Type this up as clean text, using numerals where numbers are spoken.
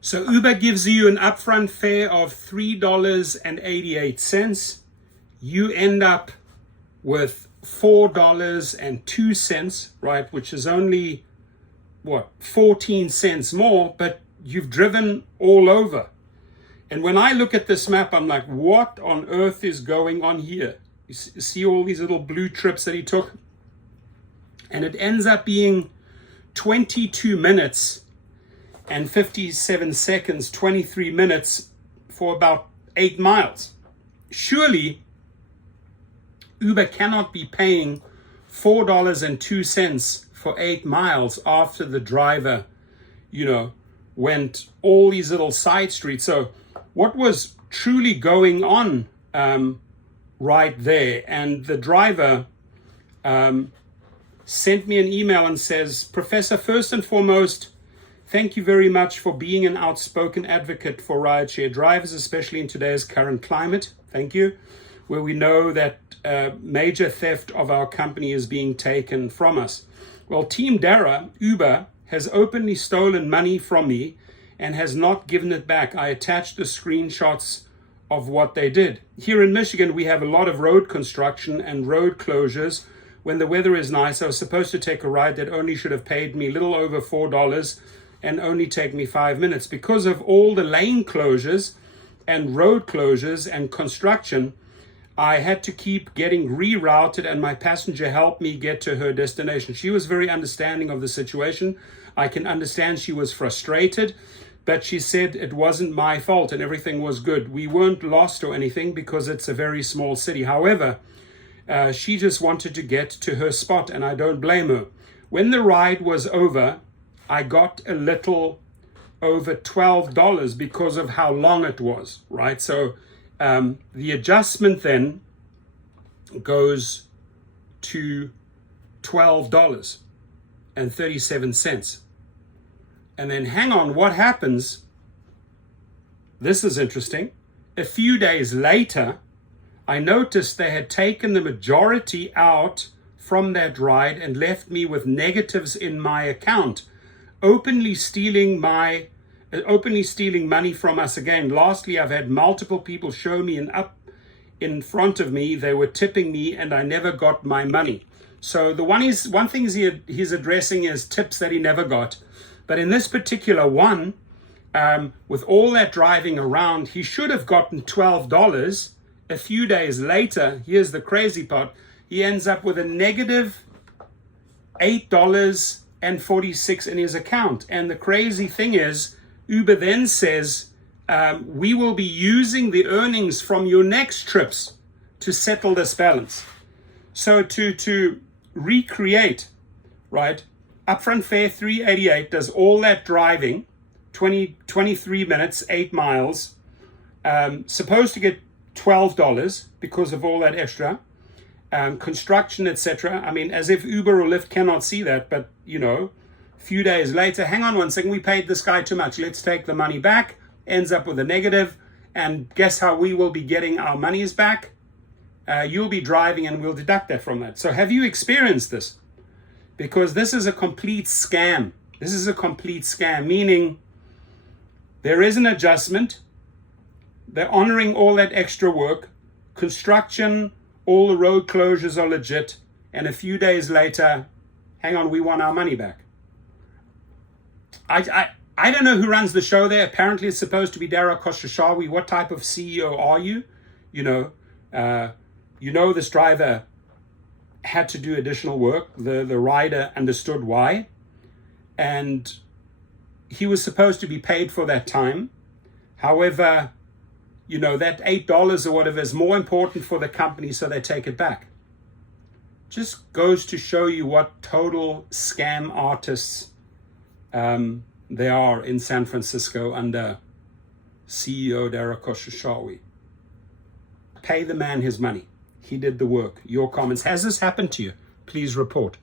So Uber gives you an upfront fare of $3.88. You end up with $4.02, right? Which is only, 14 cents more, but you've driven all over. And when I look at this map, I'm like, what on earth is going on here? You see all these little blue trips that he took? And it ends up being 22 minutes and 57 seconds, 23 minutes for about 8 miles. Surely Uber cannot be paying $4.02 for 8 miles after the driver, went all these little side streets. So what was truly going on right there? And the driver sent me an email and says, Professor, first and foremost, thank you very much for being an outspoken advocate for rideshare drivers, especially in today's current climate. Thank you. Where we know that major theft of our company is being taken from us. Well, Team Dara, Uber, has openly stolen money from me and has not given it back. I attached the screenshots of what they did. Here in Michigan, we have a lot of road construction and road closures. When the weather is nice, I was supposed to take a ride that only should have paid me a little over $4 and only take me 5 minutes. Because of all the lane closures and road closures and construction, I had to keep getting rerouted, and my passenger helped me get to her destination. She was very understanding of the situation. I can understand she was frustrated, but she said it wasn't my fault and everything was good. We weren't lost or anything because it's a very small city. However, she just wanted to get to her spot, and I don't blame her. When the ride was over, I got a little over $12 because of how long it was, right? So the adjustment then goes to $12.37. And then hang on, what happens? This is interesting. A few days later, I noticed they had taken the majority out from that ride and left me with negatives in my account, openly stealing money from us again. Lastly, I've had multiple people show me and up in front of me, they were tipping me and I never got my money. So the one thing he's addressing is tips that he never got. But in this particular one, with all that driving around, he should have gotten $12. A few days later, here's the crazy part, he ends up with a negative $8.46 in his account. And the crazy thing is, Uber then says, we will be using the earnings from your next trips to settle this balance. So to recreate, right, upfront fare $3.88, does all that driving, 23 minutes, 8 miles, supposed to get $12 because of all that extra, construction, etc. I mean, as if Uber or Lyft cannot see that, but a few days later, hang on one second, we paid this guy too much, let's take the money back, ends up with a negative, and guess how we will be getting our monies back? You'll be driving and we'll deduct that from that. So have you experienced this? Because this is a complete scam. This is a complete scam, meaning there is an adjustment, they're honoring all that extra work, construction, all the road closures are legit, and a few days later, hang on, we want our money back. I don't know who runs the show there. Apparently it's supposed to be Dara Khosrowshahi. What type of CEO are you? This driver had to do additional work. The rider understood why. And he was supposed to be paid for that time. However, that $8 or whatever is more important for the company, so they take it back. Just goes to show you what total scam artists they are in San Francisco under CEO Dara Khosrowshahi. Pay the man his money. He did the work. Your comments. Has this happened to you? Please report.